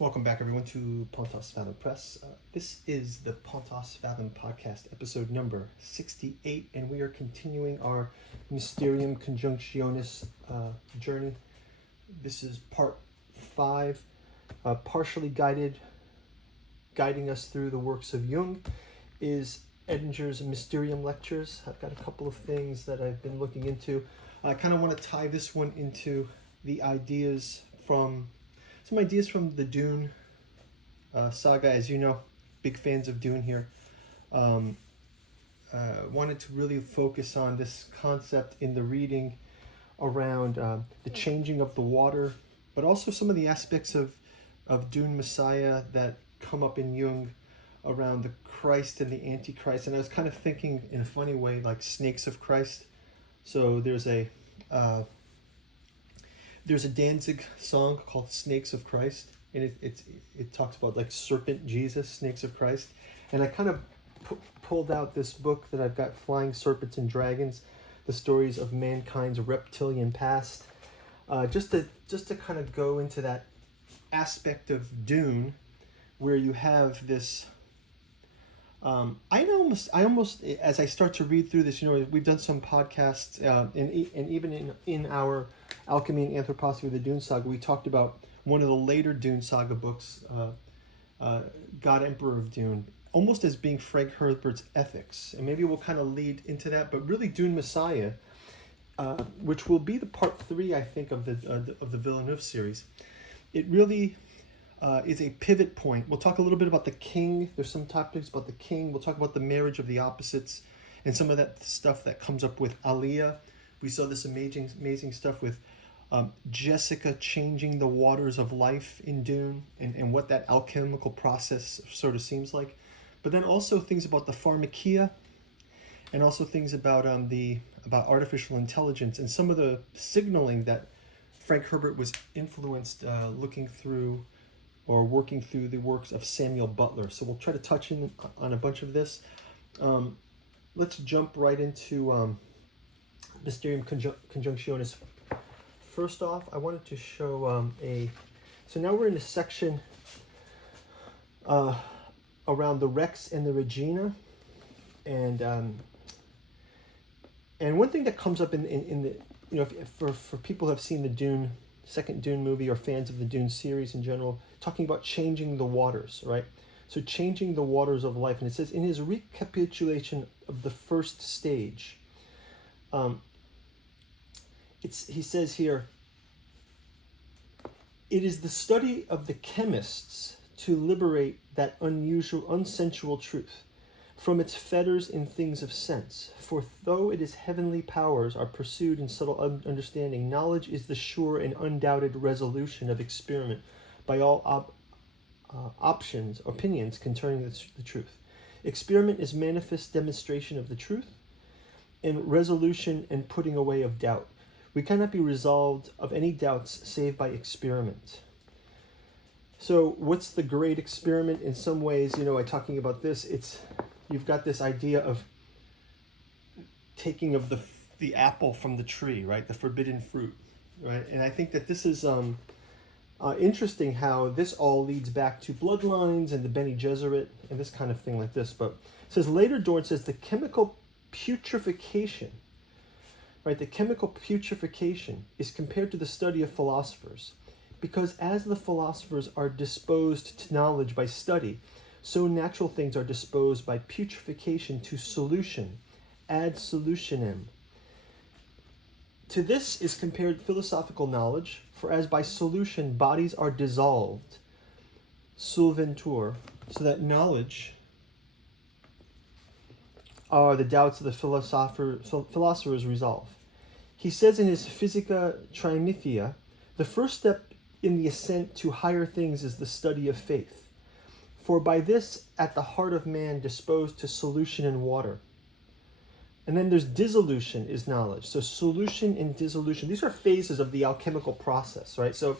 Welcome back, everyone, to Pontos Fathom Press. This is the Pontos Fathom Podcast, episode number 68, and we are continuing our Mysterium Coniunctionis journey. This is part 5, partially guiding us through the works of Jung, is Edinger's Mysterium lectures. I've got a couple of things that I've been looking into. I kind of want to tie this one into the ideas from the Dune Saga. As you know, big fans of Dune here. Wanted to really focus on this concept in the reading around the changing of the water, but also some of the aspects of Dune Messiah that come up in Jung around the Christ and the Antichrist. And I was kind of thinking in a funny way, like snakes of Christ. So there's a Danzig song called Snakes of Christ, and it talks about like serpent Jesus, snakes of Christ. And I kind of pulled out this book that I've got, Flying Serpents and Dragons, the stories of mankind's reptilian past, just to kind of go into that aspect of Dune where you have this I almost as I start to read through this, we've done some podcasts, and even in our Alchemy and Anthroposophy, the Dune Saga, we talked about one of the later Dune Saga books, God Emperor of Dune, almost as being Frank Herbert's ethics, and maybe we'll kind of lead into that. But really, Dune Messiah, which will be the part 3, I think, of the Villeneuve series, it really is a pivot point. We'll talk a little bit about the king. There's some topics about the king. We'll talk about the marriage of the opposites and some of that stuff that comes up with Aliyah. We saw this amazing stuff with Jessica changing the waters of life in Dune and what that alchemical process sort of seems like. But then also things about the pharmakia, and also things about about artificial intelligence and some of the signaling that Frank Herbert was influenced looking through or working through the works of Samuel Butler. So we'll try to touch on a bunch of this. Let's jump right into Mysterium Coniunctionis. First off, I wanted to show so now we're in a section around the Rex and the Regina, and one thing that comes up in the for people who have seen the second Dune movie or fans of the Dune series in general, talking about changing the waters, right? So changing the waters of life. And it says in his recapitulation of the first stage, he says here, it is the study of the chemists to liberate that unsensual truth from its fetters in things of sense. For though it is heavenly powers are pursued in subtle understanding, knowledge is the sure and undoubted resolution of experiment by all opinions concerning the truth. Experiment is manifest demonstration of the truth, and resolution and putting away of doubt. We cannot be resolved of any doubts save by experiment. So what's the great experiment? In some ways, talking about this, you've got this idea of taking of the apple from the tree, right? The forbidden fruit, right? And I think that this is interesting how this all leads back to bloodlines and the Bene Gesserit and this kind of thing like this. But it says later, Dorn says the chemical putrefaction, right? The chemical putrefaction is compared to the study of philosophers, because as the philosophers are disposed to knowledge by study, so natural things are disposed by putrefaction to solution, ad solutionem. To this is compared philosophical knowledge, for as by solution bodies are dissolved, solventur, so that knowledge are the doubts of the philosophers resolve. He says in his Physica Trimithia, the first step in the ascent to higher things is the study of faith. For by this, at the heart of man disposed to solution and water. And then there's dissolution is knowledge. So solution and dissolution, these are phases of the alchemical process, right? So,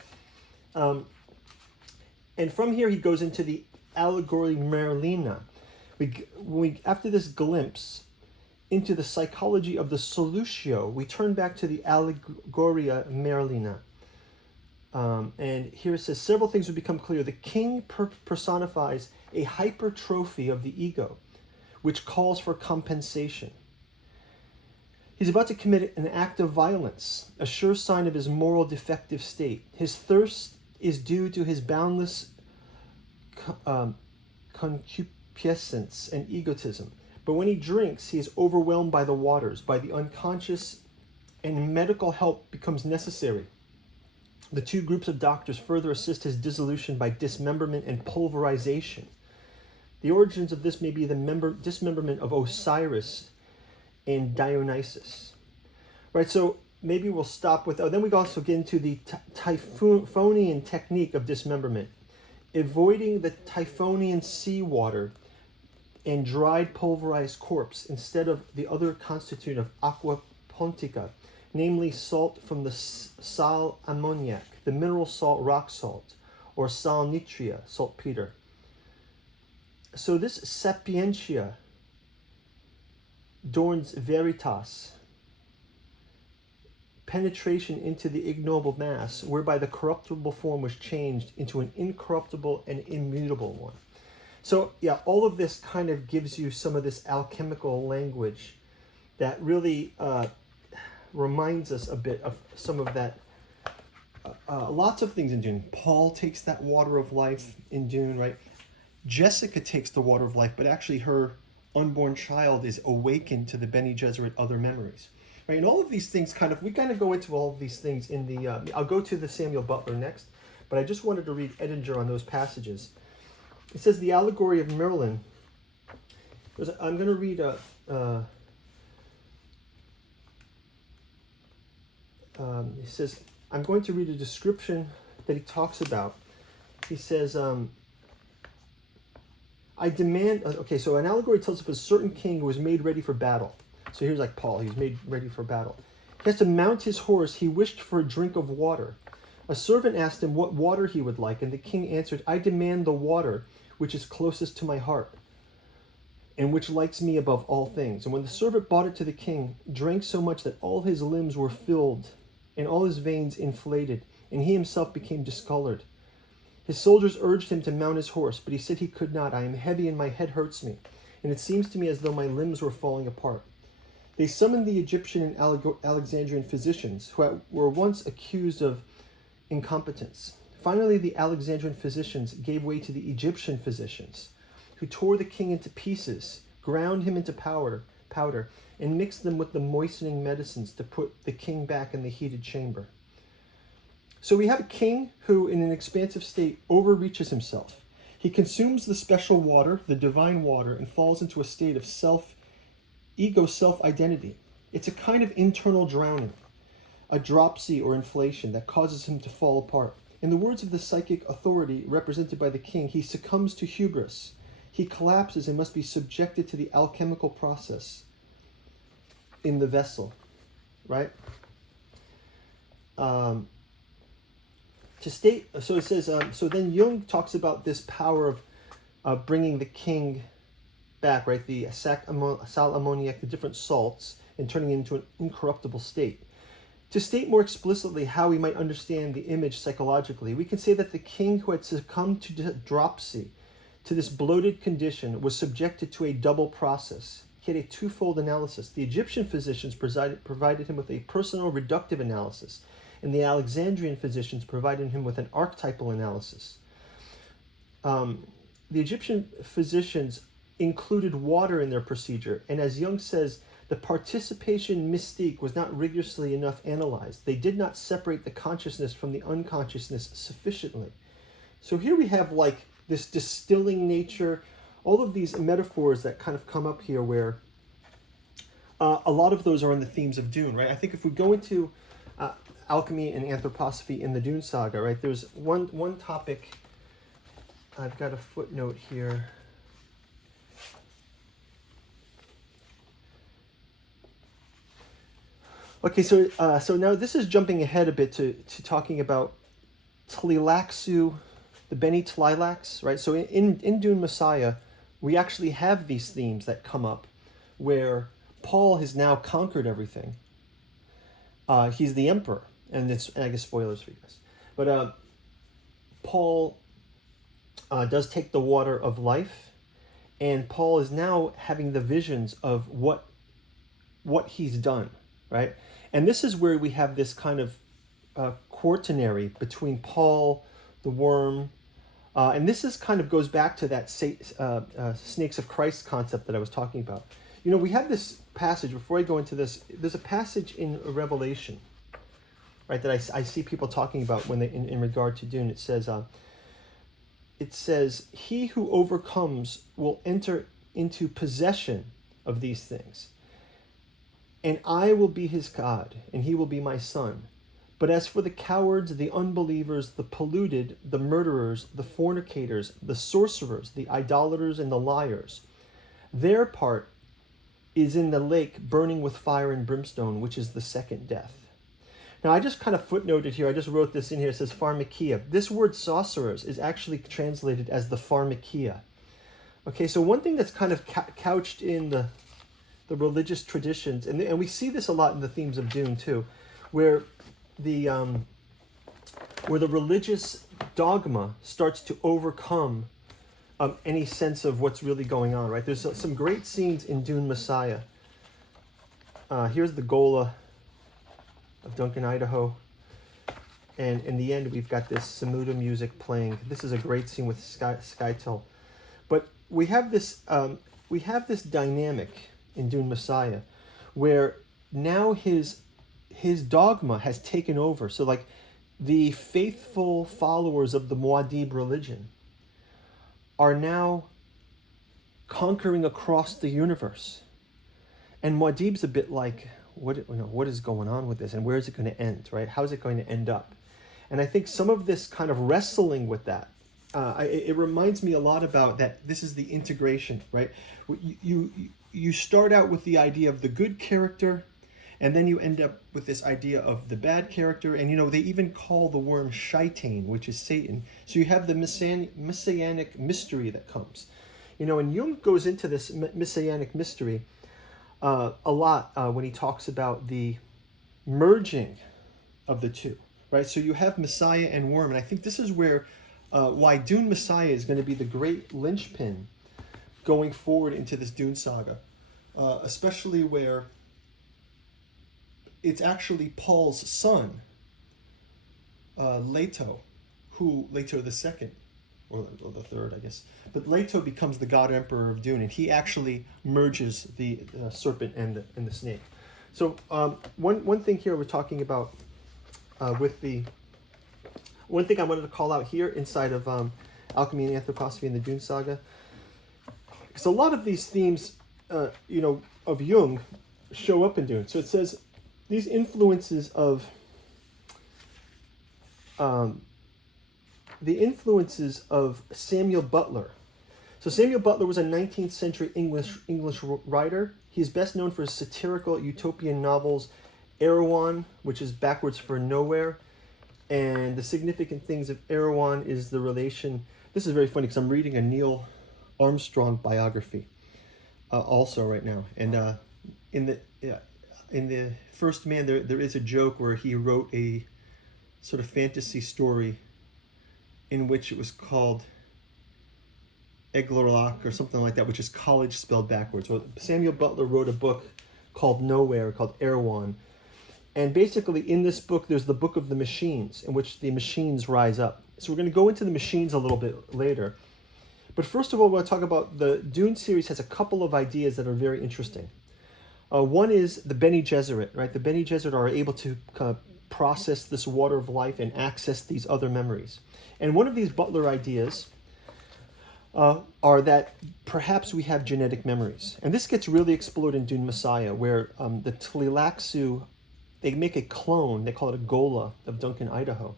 and from here he goes into the allegory Merlina. After this glimpse into the psychology of the solutio, we turn back to the allegoria Merlina. And here it says, several things would become clear. The king personifies a hypertrophy of the ego, which calls for compensation. He's about to commit an act of violence, a sure sign of his moral defective state. His thirst is due to his boundless concupiscence and egotism. But when he drinks, he is overwhelmed by the waters, by the unconscious, and medical help becomes necessary. The two groups of doctors further assist his dissolution by dismemberment and pulverization. The origins of this may be the dismemberment of Osiris and Dionysus. Right, so maybe we'll stop with, then we also get into the Typhonian technique of dismemberment, avoiding the Typhonian seawater and dried pulverized corpse instead of the other constituent of aqua pontica, namely salt from the sal ammoniac, the mineral salt rock salt, or sal nitria, saltpeter. So this sapientia dorns veritas, penetration into the ignoble mass, whereby the corruptible form was changed into an incorruptible and immutable one. So yeah, all of this kind of gives you some of this alchemical language that really reminds us a bit of some of that. Lots of things in Dune. Paul takes that water of life in Dune, right? Jessica takes the water of life, but actually her unborn child is awakened to the Bene Gesserit other memories. Right, and all of these things we kind of go into all of these things in the, I'll go to the Samuel Butler next, but I just wanted to read Edinger on those passages. It says the allegory of Merlin. I'm going to read he says, I'm going to read a description that he talks about. He says, I demand, so an allegory tells of a certain king who was made ready for battle. So here's like Paul, he's made ready for battle. He has to mount his horse. He wished for a drink of water. A servant asked him what water he would like, and the king answered, I demand the water which is closest to my heart, and which likes me above all things. And when the servant brought it to the king, drank so much that all his limbs were filled, and all his veins inflated, and he himself became discolored. His soldiers urged him to mount his horse, but he said he could not. I am heavy, and my head hurts me, and it seems to me as though my limbs were falling apart. They summoned the Egyptian and Alexandrian physicians, who were once accused of incompetence. Finally, the Alexandrian physicians gave way to the Egyptian physicians, who tore the king into pieces, ground him into powder, and mixed them with the moistening medicines to put the king back in the heated chamber. So we have a king who, in an expansive state, overreaches himself. He consumes the special water, the divine water, and falls into a state of ego self-identity. It's a kind of internal drowning, a dropsy or inflation that causes him to fall apart. In the words of the psychic authority represented by the king, he succumbs to hubris. He collapses and must be subjected to the alchemical process in the vessel, right? So it says, so then Jung talks about this power of bringing the king back, right? The sal ammoniac, the different salts, and turning it into an incorruptible state. To state more explicitly how we might understand the image psychologically, we can say that the king who had succumbed to dropsy, to this bloated condition, was subjected to a double process. He had a twofold analysis. The Egyptian physicians provided him with a personal reductive analysis, and the Alexandrian physicians provided him with an archetypal analysis. The Egyptian physicians included water in their procedure, and as Jung says, the participation mystique was not rigorously enough analyzed. They did not separate the consciousness from the unconsciousness sufficiently. So here we have like this distilling nature, all of these metaphors that kind of come up here where a lot of those are in the themes of Dune, right? I think if we go into alchemy and anthroposophy in the Dune Saga, right, there's one topic, I've got a footnote here. Okay, so now this is jumping ahead a bit to talking about Tleilaxu, the Bene Tleilax, right? So in Dune Messiah, we actually have these themes that come up where Paul has now conquered everything. He's the emperor, and I guess spoilers for you guys. But Paul does take the water of life, and Paul is now having the visions of what he's done, right? And this is where we have this kind of quaternary between Paul, the worm, and this is kind of goes back to that snakes of Christ concept that I was talking about. You know, we have this passage, before I go into this, there's a passage in Revelation, right, that I see people talking about when they in regard to Dune. It says, he who overcomes will enter into possession of these things, and I will be his God, and he will be my son. But as for the cowards, the unbelievers, the polluted, the murderers, the fornicators, the sorcerers, the idolaters, and the liars, their part is in the lake burning with fire and brimstone, which is the second death. Now, I just kind of footnoted here, I just wrote this in here, it says pharmakia. This word sorcerers is actually translated as the pharmakia. Okay, so one thing that's kind of couched in the religious traditions, and we see this a lot in the themes of Dune too, where the religious dogma starts to overcome any sense of what's really going on, right? There's some great scenes in Dune Messiah. Here's the Gola of Duncan, Idaho. And in the end, we've got this Samuda music playing. This is a great scene with Skytel. But we have this dynamic in Dune Messiah where now his dogma has taken over. So like the faithful followers of the Muad'Dib religion are now conquering across the universe. And Muad'Dib's a bit like, what is going on with this, and where is it going to end, right? How is it going to end up? And I think some of this kind of wrestling with that, it reminds me a lot about that. This is the integration, right? You start out with the idea of the good character, and then you end up with this idea of the bad character. And, you know, they even call the worm Shaitan, which is Satan. So you have the messianic mystery that comes. You know, and Jung goes into this messianic mystery a lot when he talks about the merging of the two, right? So you have Messiah and worm. And I think this is where why Dune Messiah is going to be the great linchpin going forward into this Dune Saga, especially where it's actually Paul's son, Leto the second, or the third, I guess. But Leto becomes the God Emperor of Dune, and he actually merges the serpent and the snake. So one thing here we're talking about with the... One thing I wanted to call out here inside of Alchemy and Anthroposophy and the Dune Saga, because a lot of these themes, of Jung show up in Dune. So it says these influences of Samuel Butler. So Samuel Butler was a 19th century English writer. He's best known for his satirical utopian novels, Erewhon, which is backwards for nowhere. And the significant things of Erewhon is the relation. This is very funny because I'm reading a Neil Armstrong biography also right now. And in the First Man, there is a joke where he wrote a sort of fantasy story in which it was called Eglerlach or something like that, which is college spelled backwards. So Samuel Butler wrote a book called Nowhere, called Erewhon. And basically in this book, there's the Book of the Machines, in which the machines rise up. So we're going to go into the machines a little bit later. But first of all, we're going to talk about the Dune series has a couple of ideas that are very interesting. One is the Bene Gesserit, right? The Bene Gesserit are able to process this water of life and access these other memories. And one of these Butler ideas are that perhaps we have genetic memories. And this gets really explored in Dune Messiah, where the Tleilaxu, they make a clone, they call it a Gola, of Duncan, Idaho.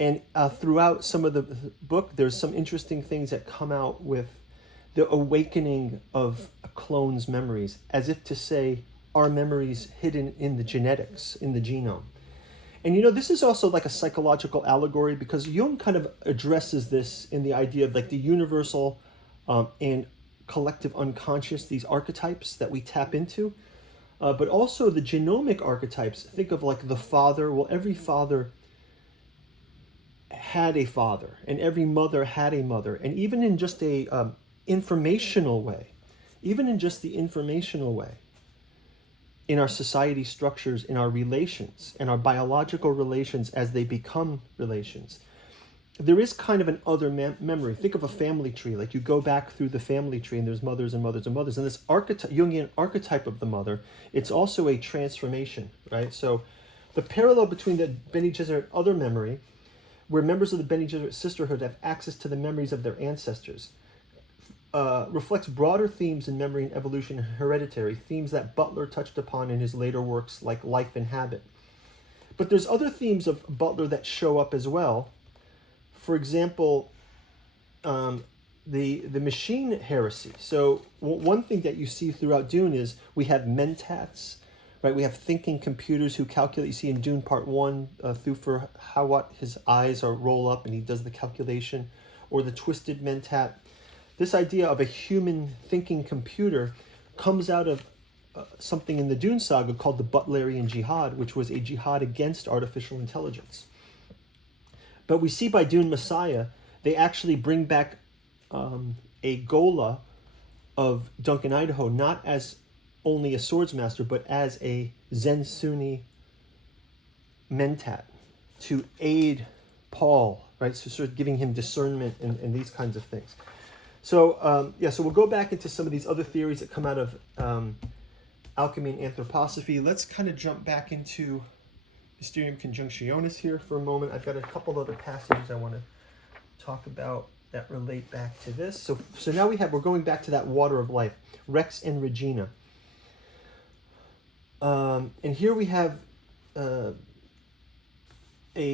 And throughout some of the book, there's some interesting things that come out with the awakening of a clone's memories, as if to say, our memories hidden in the genetics, in the genome. And this is also like a psychological allegory, because Jung kind of addresses this in the idea of like the universal and collective unconscious, these archetypes that we tap into. But also the genomic archetypes. Think of like the father. Well, every father had a father, and every mother had a mother, and even in just a informational way, even in just the informational way, in our society structures, in our relations, and our biological relations as they become relations, there is kind of an other memory. Think of a family tree. Like you go back through the family tree and there's mothers and mothers and mothers. And this Jungian archetype of the mother, it's also a transformation, right? So the parallel between the Bene Gesserit other memory, where members of the Bene Gesserit sisterhood have access to the memories of their ancestors, reflects broader themes in memory and evolution and hereditary, themes that Butler touched upon in his later works like Life and Habit. But there's other themes of Butler that show up as well. For example, the machine heresy. So one thing that you see throughout Dune is we have mentats, right? We have thinking computers who calculate. You see in Dune Part 1, Thufir Hawat, his eyes are roll up and he does the calculation, or the twisted mentat. This idea of a human thinking computer comes out of something in the Dune Saga called the Butlerian Jihad, which was a jihad against artificial intelligence. But we see by Dune Messiah, they actually bring back a Gola of Duncan Idaho, not as only a swordsmaster, but as a Zen Sunni mentat to aid Paul, right? So sort of giving him discernment and these kinds of things. So, so we'll go back into some of these other theories that come out of alchemy and anthroposophy. Let's kind of jump back into Mysterium Coniunctionis here for a moment. I've got a couple other passages I want to talk about that relate back to this. So now we're going back to that water of life, Rex and Regina. And here we have a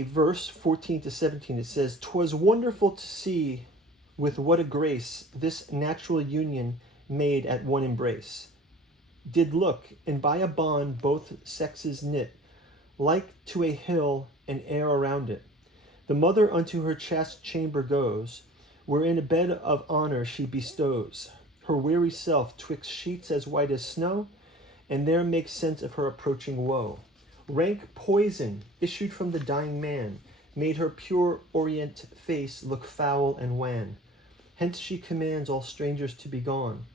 verse 14 to 17. It says, "'Twas wonderful to see with what a grace this natural union made at one embrace. Did look, and by a bond both sexes knit, like to a hill and air around it. The mother unto her chaste chamber goes, wherein a bed of honor she bestows her weary self twixt sheets as white as snow, and there makes sense of her approaching woe. Rank poison issued from the dying man made her pure orient face look foul and wan. Hence she commands all strangers to be gone,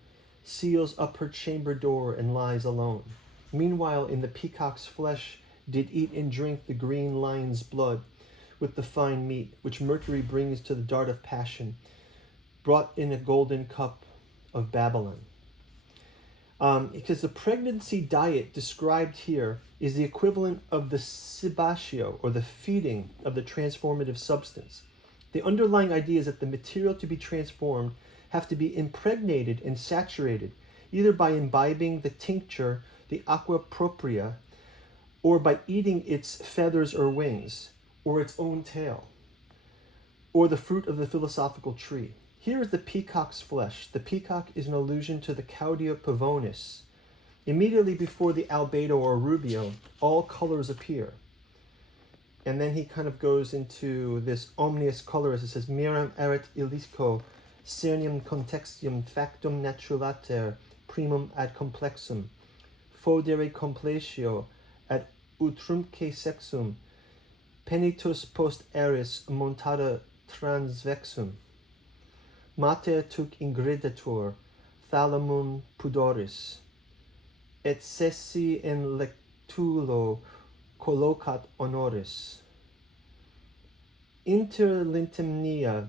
seals up her chamber door and lies alone. Meanwhile in the peacock's flesh did eat and drink the green lion's blood with the fine meat, which Mercury brings to the dart of passion, brought in a golden cup of Babylon." Because the pregnancy diet described here is the equivalent of the cibatio, or the feeding of the transformative substance. The underlying idea is that the material to be transformed have to be impregnated and saturated, either by imbibing the tincture, the aqua propria, or by eating its feathers or wings, or its own tail, or the fruit of the philosophical tree. Here is the peacock's flesh. The peacock is an allusion to the Caudia pavonis. Immediately before the albedo or rubio, all colors appear. And then he kind of goes into this omnius coloris. It says, "Miram erit illisco, cernium contextium factum naturalater, primum ad complexum, fodere complexio, ad utrumque sexum, penitus post eris montada transvexum. Mater tuc ingridatur, thalamum pudoris, et sessi in lectulo collocat honoris. Inter lintemnia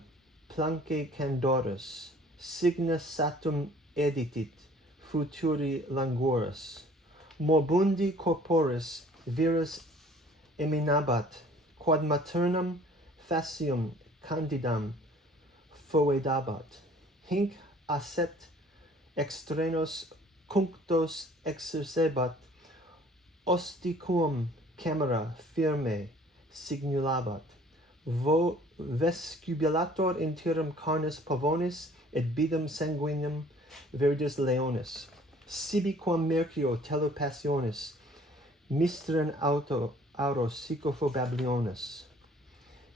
planque candoris, signa satum editit, futuri languorus. Morbundi corporis virus eminabat, quad maternam facium candidam foedabat. Hinc asset extrenos cunctos exercebat, osticum camera firme signulabat. Vescubulator interim carnis pavonis, et bidem sanguinem verdus leonis. Sibi quam mercio telepassionis, misteren auto psychopho Babylonus."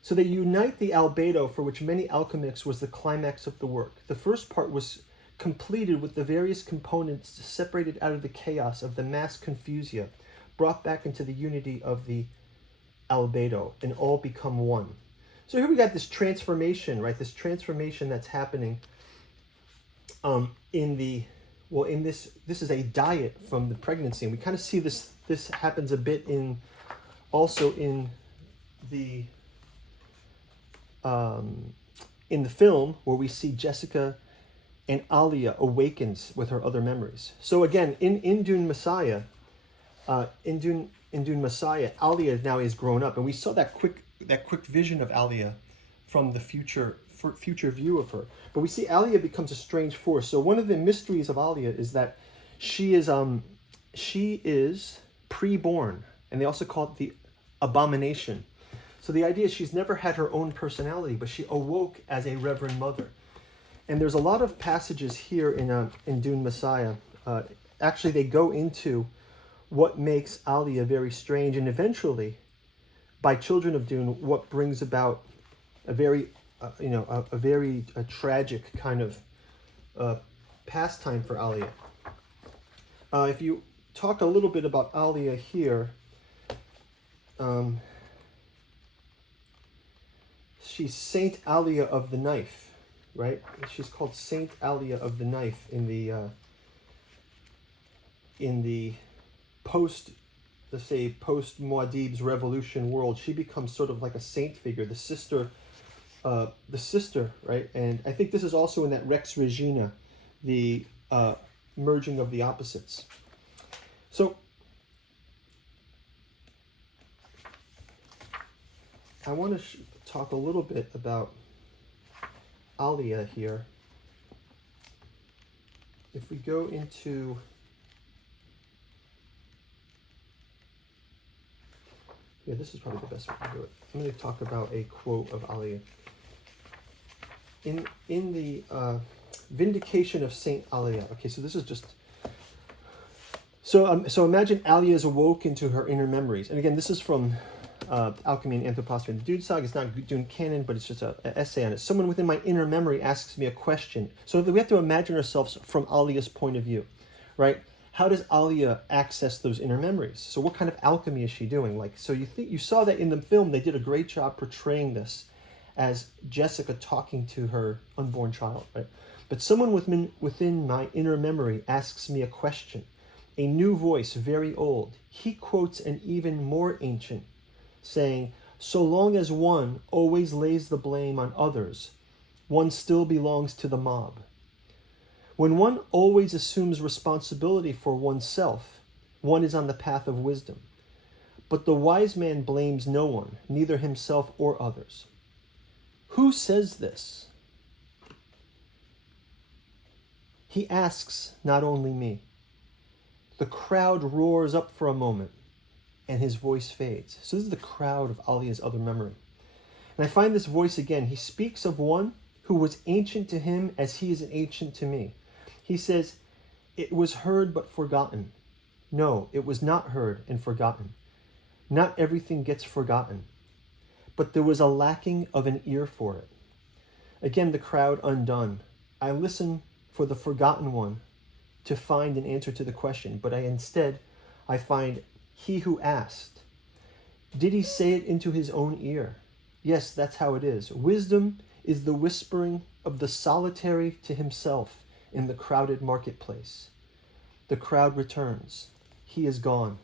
So they unite the albedo, for which many alchemists was the climax of the work. The first part was completed with the various components separated out of the chaos of the mass confusia, brought back into the unity of the albedo, and all become one. So here we got this transformation, right? This transformation that's happening in this is a diet from the pregnancy. And we kind of see this happens a bit also in the film, where we see Jessica and Alia awakens with her other memories. So again, in Dune Messiah, in Dune Messiah, Alia now is grown up, and we saw that quick vision of Alia from the future view of her. But we see Alia becomes a strange force. So one of the mysteries of Alia is that she is pre-born, and they also call it the abomination. So the idea is she's never had her own personality, but she awoke as a Reverend Mother. And there's a lot of passages here in Dune Messiah. Actually, they go into what makes Alia very strange, and eventually, by Children of Dune, what brings about a very tragic kind of pastime for Alia. If you talk a little bit about Alia here, she's Saint Alia of the Knife, right? She's called Saint Alia of the Knife in the post Muad'Dib's revolution world. She becomes sort of like a saint figure, the sister, right? And I think this is also in that Rex Regina, the merging of the opposites. So I want to talk a little bit about Alia here. If we go into this is probably the best way to do it. I'm going to talk about a quote of Alia. In the Vindication of Saint Alia. Okay, so this is just so imagine Alia is awoke into her inner memories, and again, this is from Alchemy and Anthroposophy. The Dune Saga is not Dune canon, but it's just an essay on it. Someone within my inner memory asks me a question. So we have to imagine ourselves from Alia's point of view, right? How does Alia access those inner memories? So what kind of alchemy is she doing? So you saw that in the film, they did a great job portraying this as Jessica talking to her unborn child, right? But someone within my inner memory asks me a question. A new voice, very old. He quotes an even more ancient, saying, so long as one always lays the blame on others, one still belongs to the mob. When one always assumes responsibility for oneself, one is on the path of wisdom. But the wise man blames no one, neither himself or others. Who says this? He asks not only me. The crowd roars up for a moment, and his voice fades. So this is the crowd of Alia's other memory. And I find this voice again. He speaks of one who was ancient to him as he is ancient to me. He says, it was heard but forgotten. No, it was not heard and forgotten. Not everything gets forgotten. But there was a lacking of an ear for it. Again, the crowd undone. I listen for the forgotten one to find an answer to the question, but instead I find he who asked. Did he say it into his own ear? Yes, that's how it is. Wisdom is the whispering of the solitary to himself in the crowded marketplace. The crowd returns. He is gone,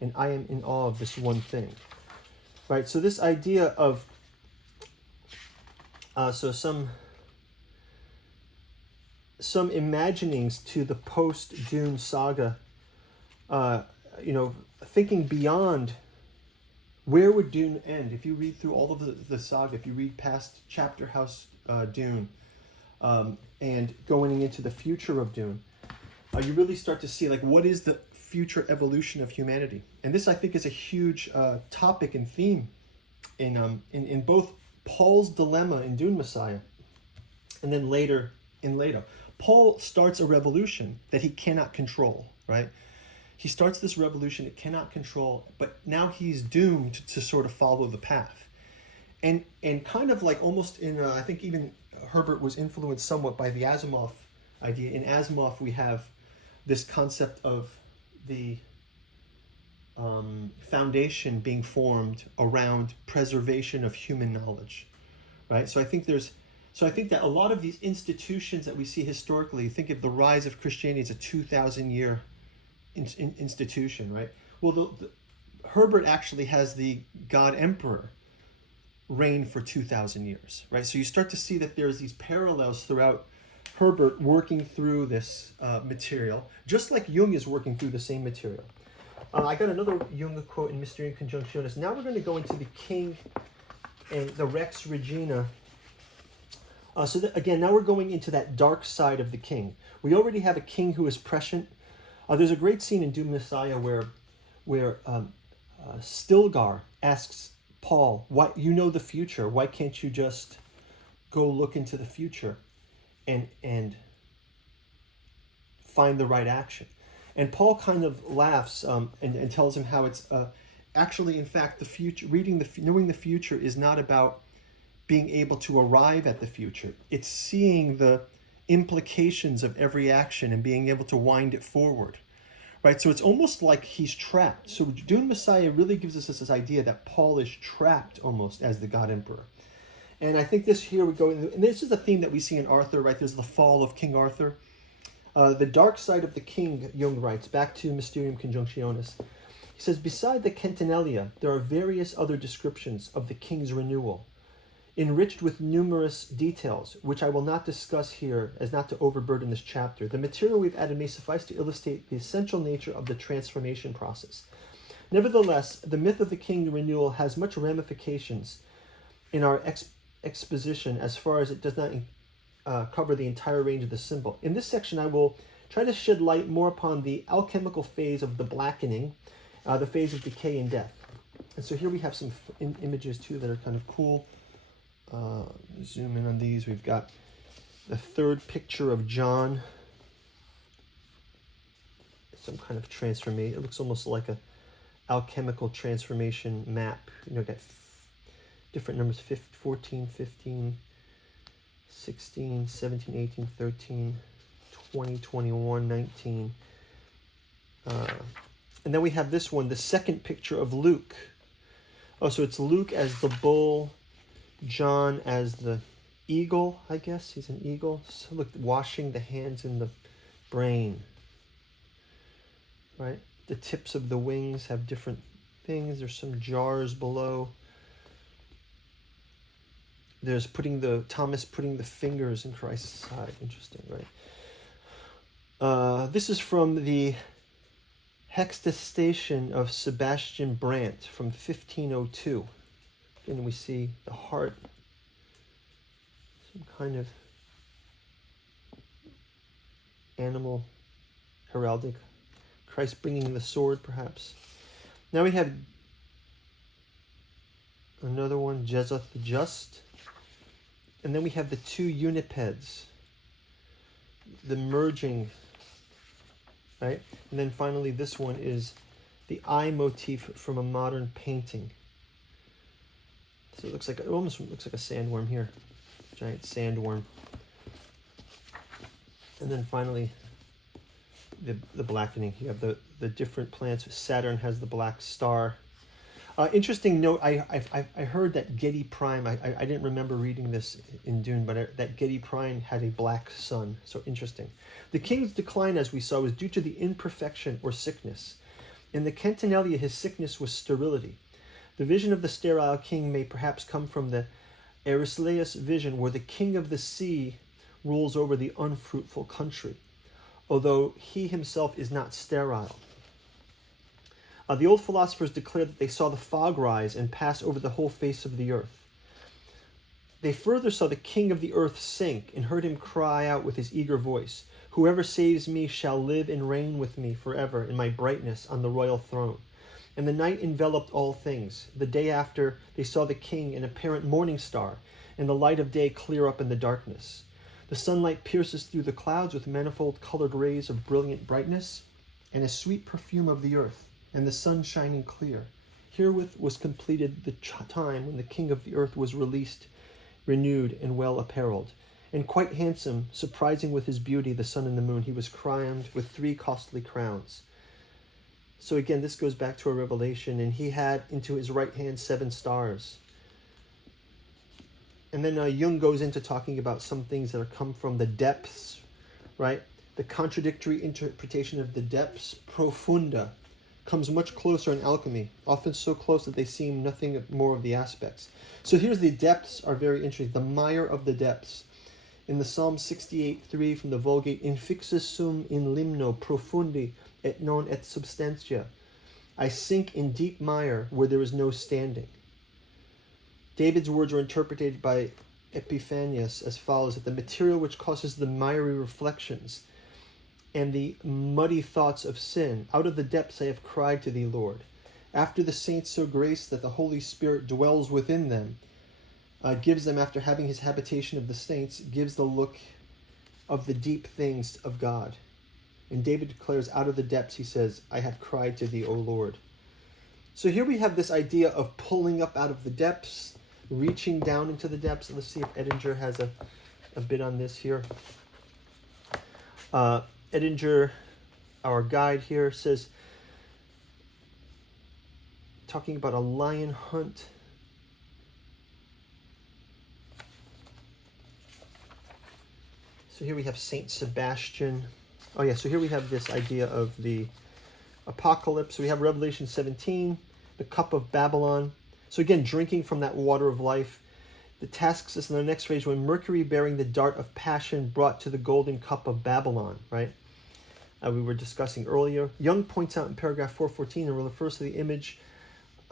and I am in awe of this one thing. Right, so this idea of some imaginings to the post-Dune Saga, thinking beyond where would Dune end. If you read through all of the saga, if you read past Chapter House Dune, and going into the future of Dune, you really start to see what is the future evolution of humanity. And this, I think, is a huge topic and theme in both Paul's dilemma in Dune Messiah, and then later in Leto. Paul starts a revolution that he cannot control, right? He starts this revolution it cannot control, but now he's doomed to sort of follow the path. And kind of almost in, I think even Herbert was influenced somewhat by the Asimov idea. In Asimov, we have this concept of the foundation being formed around preservation of human knowledge. right? So I think that a lot of these institutions that we see historically, think of the rise of Christianity as a 2,000-year institution, right? Well, Herbert actually has the God Emperor reign for 2,000 years, right? So you start to see that there's these parallels throughout Herbert working through this material, just like Jung is working through the same material. I got another Jung quote in Mysterium Coniunctionis. Now we're going to go into the king and the Rex Regina. Again, now we're going into that dark side of the king. We already have a king who is prescient. There's a great scene in Dune Messiah where Stilgar asks Paul, "Why you know the future? Why can't you just go look into the future and find the right action?" And Paul kind of laughs and tells him how it's actually, in fact, the future. Knowing the future is not about being able to arrive at the future. It's seeing the implications of every action and being able to wind it forward, right? So it's almost like he's trapped. So Dune Messiah really gives us this idea that Paul is trapped almost as the God Emperor. And I think here we go, and this is a theme that we see in Arthur, right? There's the fall of King Arthur. The dark side of the king, Jung writes, back to Mysterium Coniunctionis. He says, beside the Centinalia, there are various other descriptions of the king's renewal, enriched with numerous details, which I will not discuss here as not to overburden this chapter. The material we've added may suffice to illustrate the essential nature of the transformation process. Nevertheless, the myth of the king renewal has much ramifications in our exposition as far as it does not cover the entire range of the symbol. In this section, I will try to shed light more upon the alchemical phase of the blackening, the phase of decay and death. And so here we have some images too that are kind of cool. Zoom in on these. We've got the third picture of John. Some kind of transformation. It looks almost like a alchemical transformation map. Got different numbers, 14, 15, 16, 17, 18, 13, 20, 21, 19. And then we have this one, the second picture of Luke. Oh, so it's Luke as the bull, John as the eagle, I guess. He's an eagle. So look, washing the hands in the brain. Right? The tips of the wings have different things. There's some jars below. There's Thomas putting the fingers in Christ's side. Interesting, right? This is from the Hextastation of Sebastian Brandt from 1502. And we see the heart, some kind of animal heraldic. Christ bringing the sword, perhaps. Now we have another one, Jesuth the Just. And then we have the two unipeds, the merging, right? And then finally this one is the eye motif from a modern painting. So it almost looks like a sandworm here, giant sandworm. And then finally the blackening. You have the different plants. Saturn has the black star. Interesting note, I heard that Getty Prime, I didn't remember reading this in Dune, but that Getty Prime had a black sun. So interesting. The king's decline, as we saw, was due to the imperfection or sickness. In the Centinalia, his sickness was sterility. The vision of the sterile king may perhaps come from the Aristeas vision, where the king of the sea rules over the unfruitful country, although he himself is not sterile. The old philosophers declared that they saw the fog rise and pass over the whole face of the earth. They further saw the king of the earth sink and heard him cry out with his eager voice, "Whoever saves me shall live and reign with me forever in my brightness on the royal throne." And the night enveloped all things. The day after, they saw the king, an apparent morning star, and the light of day clear up in the darkness. The sunlight pierces through the clouds with manifold colored rays of brilliant brightness, and a sweet perfume of the earth, and the sun shining clear. Herewith was completed the time when the king of the earth was released, renewed, and well apparelled. And quite handsome, surprising with his beauty, the sun and the moon, he was crowned with 3 costly crowns. So again, this goes back to a revelation, and he had into his right hand 7 stars. And then Jung goes into talking about some things that come from the depths, right? The contradictory interpretation of the depths, profunda, comes much closer in alchemy, often so close that they seem nothing more of the aspects. So here's the depths are very interesting. The mire of the depths. In the Psalm 68:3 from the Vulgate, infixus sum in limno profundi et non et substantia. I sink in deep mire where there is no standing. David's words are interpreted by Epiphanius as follows: that the material which causes the miry reflections and the muddy thoughts of sin, out of the depths I have cried to thee, Lord. After the saints so graced that the Holy Spirit dwells within them, gives them, after having his habitation of the saints, gives the look of the deep things of God. And David declares, out of the depths, he says, I have cried to thee, O Lord. So here we have this idea of pulling up out of the depths, reaching down into the depths. Let's see if Edinger has a bit on this here. Edinger, our guide here, says, talking about a lion hunt. So here we have Saint Sebastian. Oh yeah, so here we have this idea of the apocalypse. So we have Revelation 17, the cup of Babylon. So again, drinking from that water of life. The tasks is in the next phrase, when Mercury bearing the dart of passion brought to the golden cup of Babylon, right? We were discussing earlier. Jung points out in paragraph 414, and refers to the image.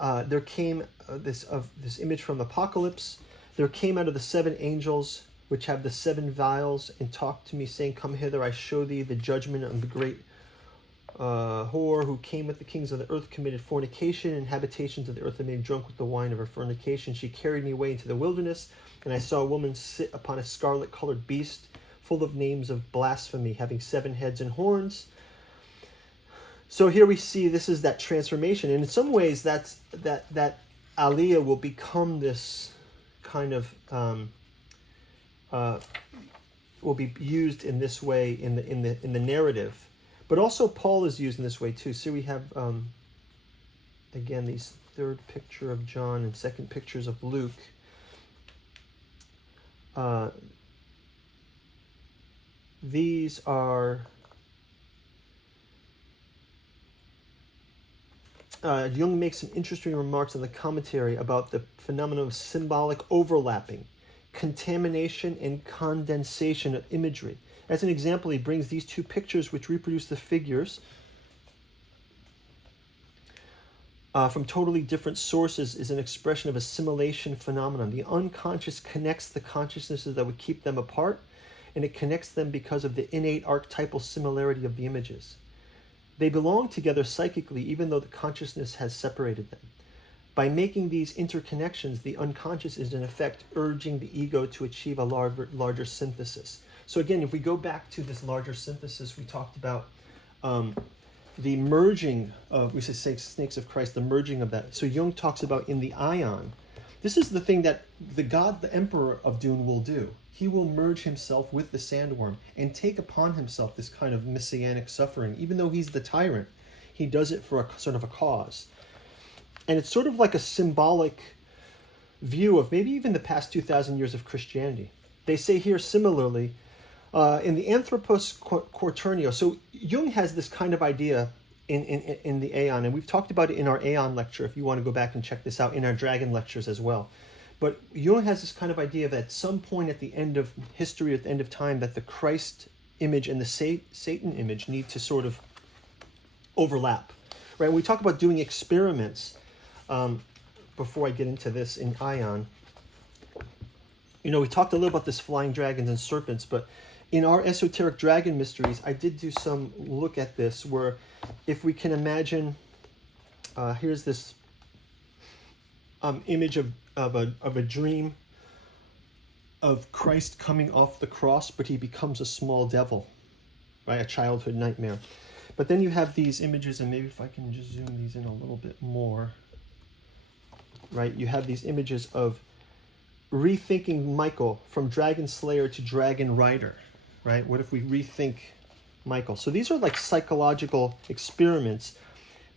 There came this image from Apocalypse. There came out of the 7 angels, which have the 7 vials, and talked to me, saying, come hither, I show thee the judgment of the great whore, who came with the kings of the earth, committed fornication, and habitations of the earth, and made drunk with the wine of her fornication. She carried me away into the wilderness, and I saw a woman sit upon a scarlet-colored beast, full of names of blasphemy, having 7 heads and horns. So here we see this is that transformation, and in some ways that Aliyah will become this kind of will be used in this way in the narrative, but also Paul is used in this way too. So we have again these 3rd picture of John and 2nd pictures of Luke. These are Jung makes some interesting remarks in the commentary about the phenomenon of symbolic overlapping, contamination, and condensation of imagery. As an example, he brings these 2 pictures which reproduce the figures from totally different sources is an expression of assimilation phenomenon. The unconscious connects the consciousnesses that would keep them apart, and it connects them because of the innate archetypal similarity of the images. They belong together psychically, even though the consciousness has separated them. By making these interconnections, the unconscious is in effect urging the ego to achieve a larger synthesis. So again, if we go back to this larger synthesis, we talked about the merging of, we should say, snakes of Christ, the merging of that. So Jung talks about in the ion. This is the thing that the god, the emperor of Dune will do. He will merge himself with the sandworm and take upon himself this kind of messianic suffering. Even though he's the tyrant, he does it for a sort of a cause. And it's sort of like a symbolic view of maybe even the past 2,000 years of Christianity. They say here similarly, in the Anthropos Quaternio, so Jung has this kind of idea in the Aeon, and we've talked about it in our Aeon lecture, if you want to go back and check this out, in our Dragon lectures as well. But Jung has this kind of idea that at some point at the end of history, at the end of time, that the Christ image and the Satan image need to sort of overlap. Right? When we talk about doing experiments, before I get into this in Ion, we talked a little about this flying dragons and serpents, but in our esoteric dragon mysteries, I did do some look at this, where if we can imagine, here's this image of a dream of Christ coming off the cross, but he becomes a small devil, right? A childhood nightmare. But then you have these images, and maybe if I can just zoom these in a little bit more, right? You have these images of rethinking Michael from Dragon Slayer to Dragon Rider, right? What if we rethink Michael? So these are like psychological experiments.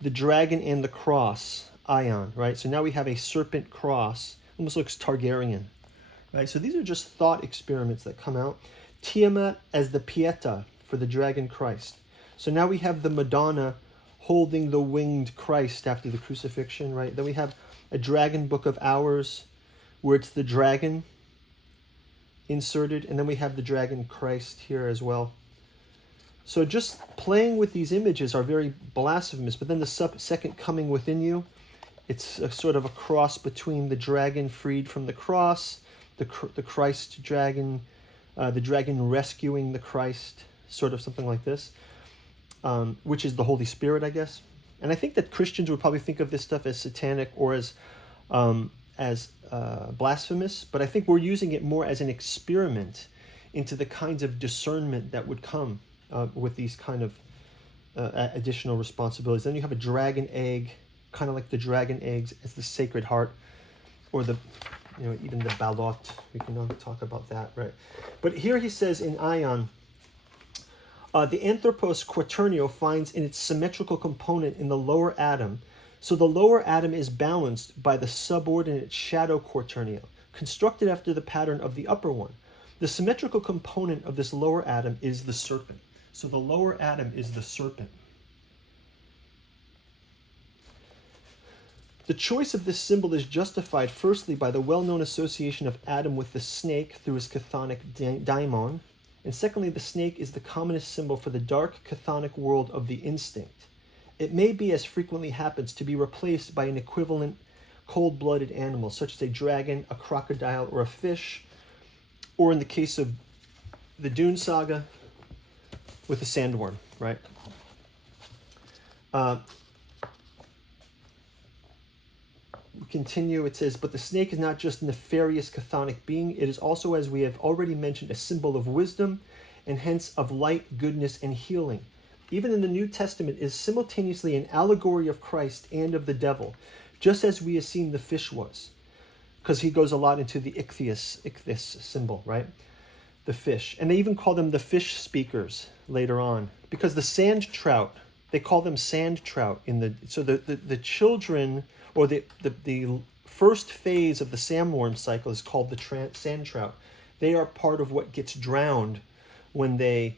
The dragon and the cross, Ion, right? So now we have a serpent cross, almost looks Targaryen, right? So these are just thought experiments that come out. Tiamat as the Pieta for the dragon Christ. So now we have the Madonna holding the winged Christ after the crucifixion, right? Then we have a dragon book of hours where it's the dragon inserted, and then we have the dragon Christ here as well. So just playing with these images are very blasphemous, but then the second coming within you, it's a sort of a cross between the dragon freed from the cross, the Christ dragon, the dragon rescuing the Christ, sort of something like this, which is the Holy Spirit, I guess. And I think that Christians would probably think of this stuff as satanic or as blasphemous, but I think we're using it more as an experiment into the kinds of discernment that would come with these kind of additional responsibilities. Then you have a dragon egg, kind of like the dragon eggs as the Sacred Heart, or the, even the Balot. We can talk about that, right? But here he says in Ion, the Anthropos quaternio finds in its symmetrical component in the lower atom. So the lower atom is balanced by the subordinate shadow quaternio, constructed after the pattern of the upper one. The symmetrical component of this lower atom is the serpent. So the lower atom is the serpent. The choice of this symbol is justified firstly by the well-known association of Adam with the snake through his chthonic daimon, and secondly, the snake is the commonest symbol for the dark chthonic world of the instinct. It may be, as frequently happens, to be replaced by an equivalent cold-blooded animal, such as a dragon, a crocodile, or a fish, or in the case of the Dune Saga, with a sandworm, right? We continue, it says, but the snake is not just a nefarious chthonic being, it is also, as we have already mentioned, a symbol of wisdom, and hence of light, goodness, and healing. Even in the New Testament, is simultaneously an allegory of Christ and of the devil, just as we have seen the fish was. Because he goes a lot into the ichthys symbol, right? The fish. And they even call them the fish speakers later on. Because the sand trout, they call them sand trout. So the children, or the first phase of the sandworm cycle is called the sand trout. They are part of what gets drowned when they're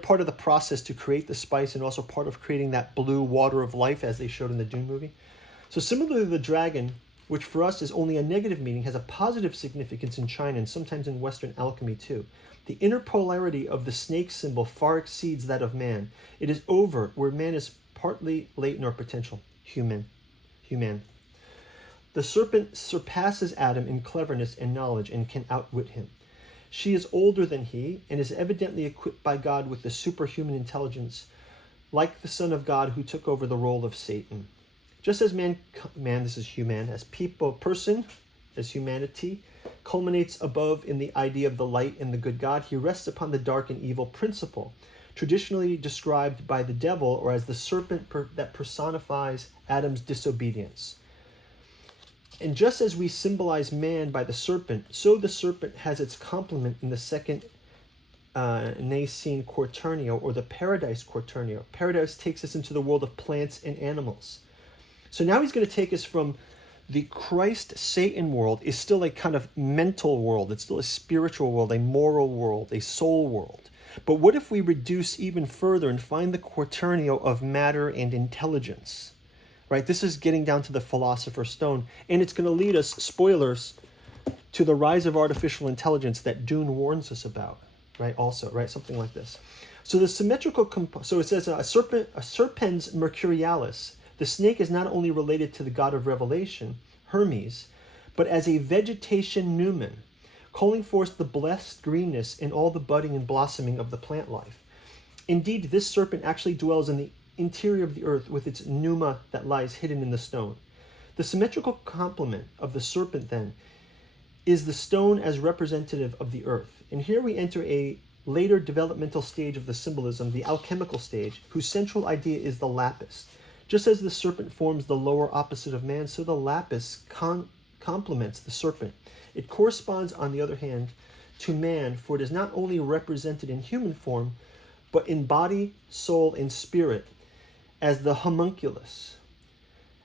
part of the process to create the spice, and also part of creating that blue water of life, as they showed in the Dune movie. So similarly, the dragon, which for us is only a negative meaning, has a positive significance in China and sometimes in Western alchemy too. The inner polarity of the snake symbol far exceeds that of man. It is overt, where man is partly latent or potential, human. The serpent surpasses Adam in cleverness and knowledge and can outwit him. She is older than he and is evidently equipped by God with the superhuman intelligence, like the Son of God who took over the role of Satan. Just as man, this is human, as person, as humanity, culminates above in the idea of the light and the good God, he rests upon the dark and evil principle, traditionally described by the devil or as the serpent that personifies Adam's disobedience. And just as we symbolize man by the serpent, so the serpent has its complement in the second Nicene quaternio, or the Paradise quaternio. Paradise takes us into the world of plants and animals. So now he's going to take us from the Christ-Satan world, is still a kind of mental world. It's still a spiritual world, a moral world, a soul world. But what if we reduce even further and find the quaternio of matter and intelligence? Right? This is getting down to the Philosopher's Stone, and it's going to lead us, spoilers, to the rise of artificial intelligence that Dune warns us about, right? Also, right? Something like this. So the symmetrical, so it says a serpens mercurialis. The snake is not only related to the god of revelation, Hermes, but as a vegetation numen, calling forth the blessed greenness in all the budding and blossoming of the plant life. Indeed, this serpent actually dwells in the interior of the earth with its pneuma that lies hidden in the stone. The symmetrical complement of the serpent, then, is the stone as representative of the earth. And here we enter a later developmental stage of the symbolism, the alchemical stage, whose central idea is the lapis. Just as the serpent forms the lower opposite of man, so the lapis complements the serpent. It corresponds, on the other hand, to man, for it is not only represented in human form, but in body, soul, and spirit, as the homunculus.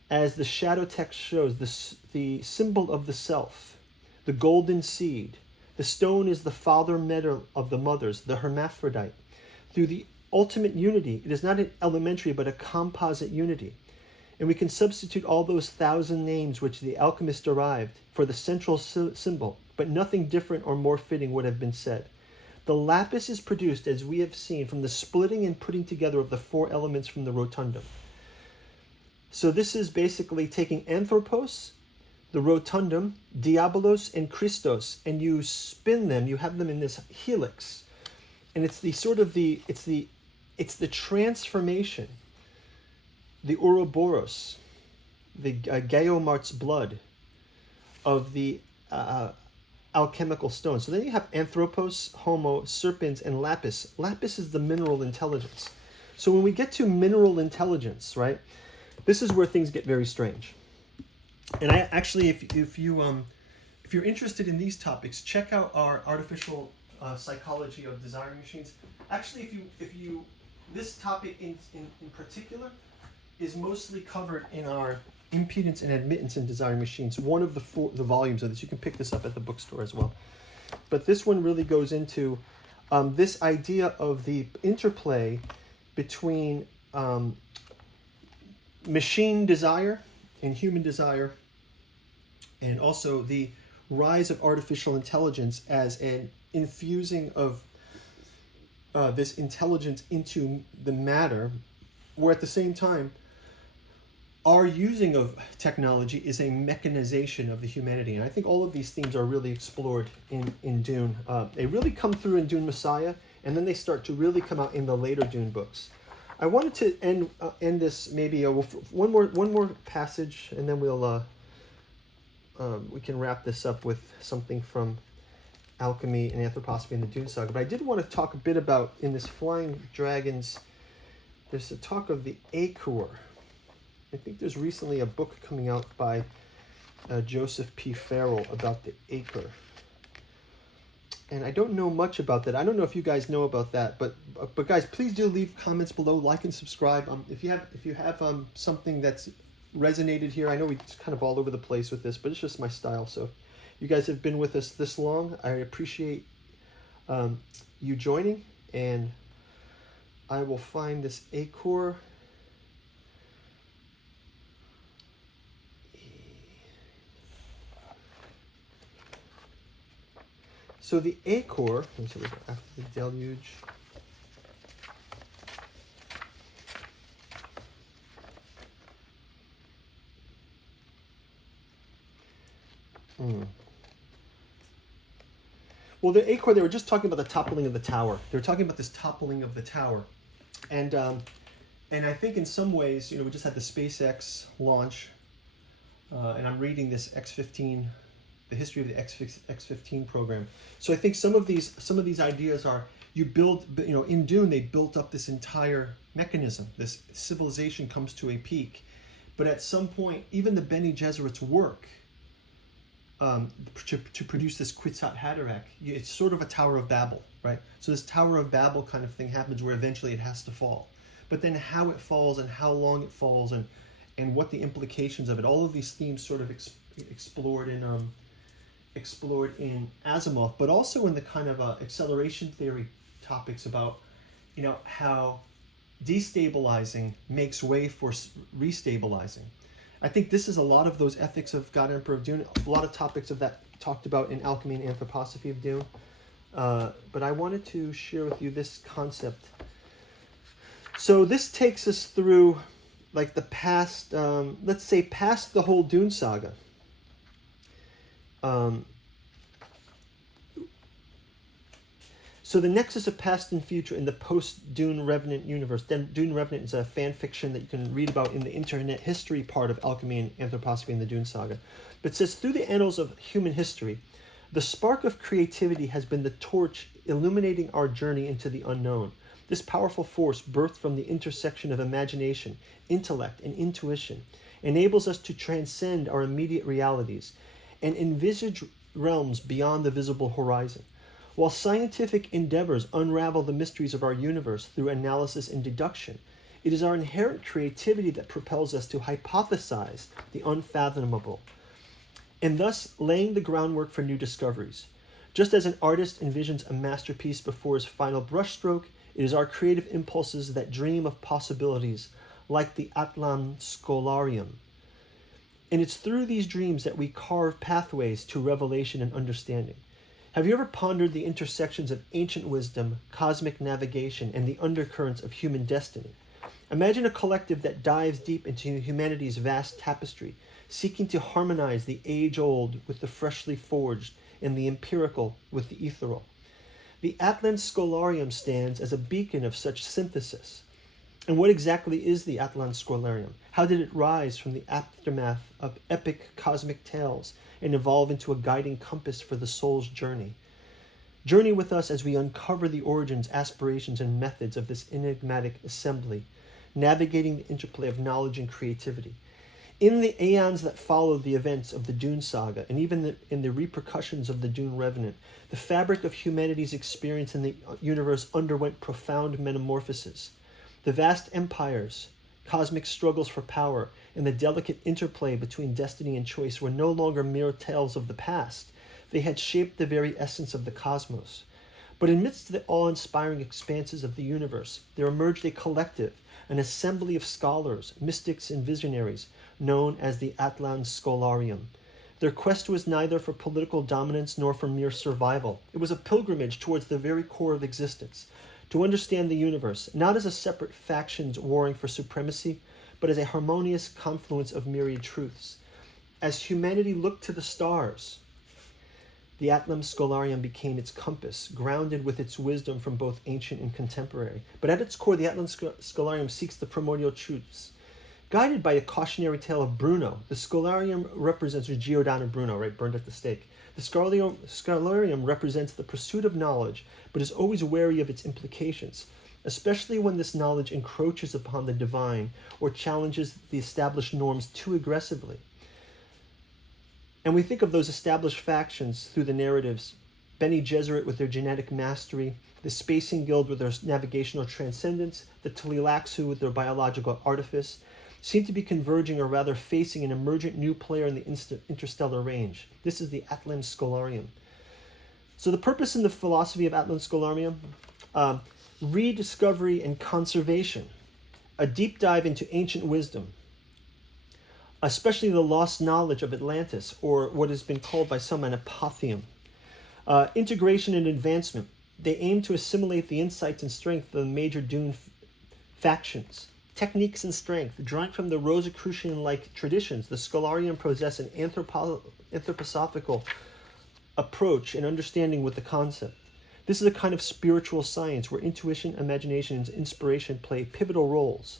As the shadow text shows, the symbol of the self. the golden seed. The stone is the father metal of the mothers, the hermaphrodite. Through the ultimate unity, it is not an elementary but a composite unity. And we can substitute all those 1,000 names which the alchemists derived for the central symbol, but nothing different or more fitting would have been said. The lapis is produced, as we have seen, from the splitting and putting together of the 4 elements from the rotundum. So this is basically taking anthropos, the rotundum, diabolos, and Christos, and you spin them, you have them in this helix. And it's the transformation, the Ouroboros, the Geomart's blood of the alchemical stone. So then you have anthropos, homo, serpens, and lapis. Lapis is the mineral intelligence. So when we get to mineral intelligence, right, this is where things get very strange. And I actually, if you're interested in these topics, check out our artificial psychology of desiring machines. Actually, this topic in particular is mostly covered in our impedance and admittance in desiring machines. One of the volumes of this. You can pick this up at the bookstore as well. But this one really goes into this idea of the interplay between machine desire and human desire, and also the rise of artificial intelligence as an infusing of this intelligence into the matter, where at the same time our using of technology is a mechanization of the humanity. And I think all of these themes are really explored in Dune. They really come through in Dune Messiah, and then they start to really come out in the later Dune books. I wanted to end this maybe one more passage, and then we can wrap this up with something from Alchemy and Anthroposophy in the Dune Saga. But I did want to talk a bit about, in this Flying Dragons, there's a talk of the Acre. I think there's recently a book coming out by Joseph P. Farrell about the Acre. And I don't know much about that. I don't know if you guys know about that, but guys, please do leave comments below, like and subscribe. If you have something that's resonated here, I know we're kind of all over the place with this, but it's just my style. So you guys have been with us this long. I appreciate you joining, and I will find this Acre. So the Acre, after the deluge. Well, the Acre, they were just talking about the toppling of the tower. They were talking about this toppling of the tower. And I think in some ways, we just had the SpaceX launch, and I'm reading this X-15, the history of the X-15 program. So I think some of these ideas are, you build, in Dune they built up this entire mechanism. This civilization comes to a peak, but at some point, even the Bene Gesserit's work to produce this Kwisatz Haderach, it's sort of a Tower of Babel, right? So this Tower of Babel kind of thing happens where eventually it has to fall. But then how it falls and how long it falls and what the implications of it, all of these themes sort of explored in Asimov, but also in the kind of acceleration theory topics about, how destabilizing makes way for restabilizing. I think this is a lot of those ethics of God Emperor of Dune, a lot of topics of that talked about in Alchemy and Anthroposophy of Dune. But I wanted to share with you this concept. So this takes us through like the past, let's say past the whole Dune Saga. So the nexus of past and future in the post-Dune Revenant universe. Then Dune Revenant is a fan fiction that you can read about in the internet history part of Alchemy and Anthroposophy in the Dune Saga. But it says, through the annals of human history, the spark of creativity has been the torch illuminating our journey into the unknown. This powerful force, birthed from the intersection of imagination, intellect, and intuition, enables us to transcend our immediate realities and envisage realms beyond the visible horizon. While scientific endeavors unravel the mysteries of our universe through analysis and deduction, it is our inherent creativity that propels us to hypothesize the unfathomable. and thus laying the groundwork for new discoveries. Just as an artist envisions a masterpiece before his final brushstroke, it is our creative impulses that dream of possibilities, like the Atlan Scholarium. And it's through these dreams that we carve pathways to revelation and understanding. Have you ever pondered the intersections of ancient wisdom, cosmic navigation, and the undercurrents of human destiny? Imagine a collective that dives deep into humanity's vast tapestry, seeking to harmonize the age-old with the freshly forged and the empirical with the ethereal. The Atlan Scholarium stands as a beacon of such synthesis. And what exactly is the Atlan Scholarium? How did it rise from the aftermath of epic cosmic tales and evolve into a guiding compass for the soul's journey? Journey with us as we uncover the origins, aspirations, and methods of this enigmatic assembly, navigating the interplay of knowledge and creativity. In the aeons that followed the events of the Dune Saga, and even in the repercussions of the Dune Revenant, the fabric of humanity's experience in the universe underwent profound metamorphosis. The vast empires, cosmic struggles for power, and the delicate interplay between destiny and choice were no longer mere tales of the past. They had shaped the very essence of the cosmos. But amidst the awe-inspiring expanses of the universe, there emerged a collective, an assembly of scholars, mystics, and visionaries, known as the Atlan Scholarium. Their quest was neither for political dominance nor for mere survival. It was a pilgrimage towards the very core of existence, to understand the universe, not as a separate factions warring for supremacy, but as a harmonious confluence of myriad truths. As humanity looked to the stars, the Atlan Scholarium became its compass, grounded with its wisdom from both ancient and contemporary. But at its core, the Atlan Scholarium seeks the primordial truths. Guided by a cautionary tale of Bruno, the Scholarium represents Giordano Bruno, right, burned at the stake. The Scholarium represents the pursuit of knowledge, but is always wary of its implications, especially when this knowledge encroaches upon the divine or challenges the established norms too aggressively. And we think of those established factions through the narratives: Bene Gesserit with their genetic mastery, the Spacing Guild with their navigational transcendence, the Tleilax with their biological artifice, seem to be converging, or rather facing, an emergent new player in the interstellar range. This is the Atlan Scholarium. So the purpose in the philosophy of Atlan Scholarium, rediscovery and conservation, a deep dive into ancient wisdom, especially the lost knowledge of Atlantis, or what has been called by some an apotheum. Integration and advancement. They aim to assimilate the insights and strength of the major Dune factions. Techniques and strength. Drawing from the Rosicrucian-like traditions, the Scholarium possess an anthroposophical approach and understanding with the concept. This is a kind of spiritual science where intuition, imagination, and inspiration play pivotal roles.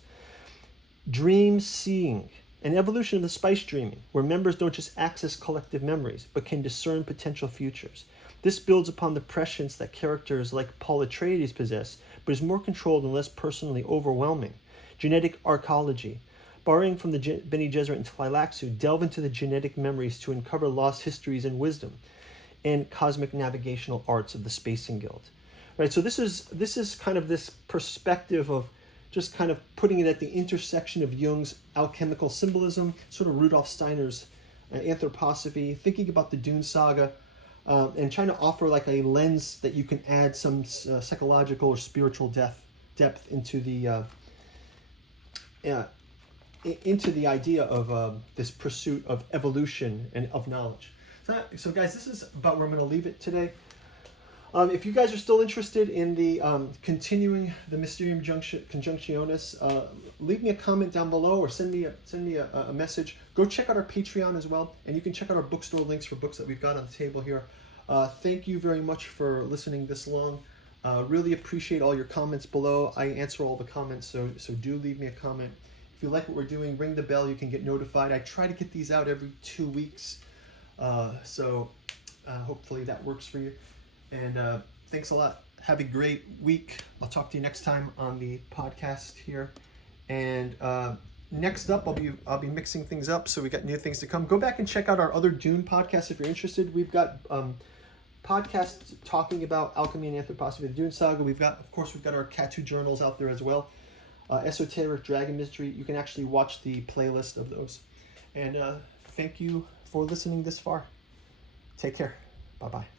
Dream seeing. An evolution of the spice dreaming, where members don't just access collective memories, but can discern potential futures. This builds upon the prescience that characters like Paul Atreides possess, but is more controlled and less personally overwhelming. Genetic archaeology. Borrowing from the Bene Gesserit and Tleilax, who delve into the genetic memories to uncover lost histories and wisdom, and cosmic navigational arts of the Spacing Guild. Right, so this is kind of this perspective of just kind of putting it at the intersection of Jung's alchemical symbolism, sort of Rudolf Steiner's anthroposophy, thinking about the Dune Saga, and trying to offer like a lens that you can add some psychological or spiritual depth into the idea of this pursuit of evolution and of knowledge. So guys, this is about where I'm going to leave it today. If you guys are still interested in the continuing the Mysterium Coniunctionis, leave me a comment down below or send me a message. Go check out our Patreon as well, and you can check out our bookstore links for books that we've got on the table here. Thank you very much for listening this long. Really appreciate all your comments below. I answer all the comments, so do leave me a comment. If you like what we're doing, ring the bell. You can get notified. I try to get these out every 2 weeks, so hopefully that works for you. And thanks a lot. Have a great week. I'll talk to you next time on the podcast here. And next up, I'll be mixing things up, so we got new things to come. Go back and check out our other Dune podcasts if you're interested. We've got podcasts talking about Alchemy and Anthroposophy, the Dune Saga. We've got our Katu journals out there as well. Esoteric, Dragon Mystery. You can actually watch the playlist of those. And thank you for listening this far. Take care. Bye-bye.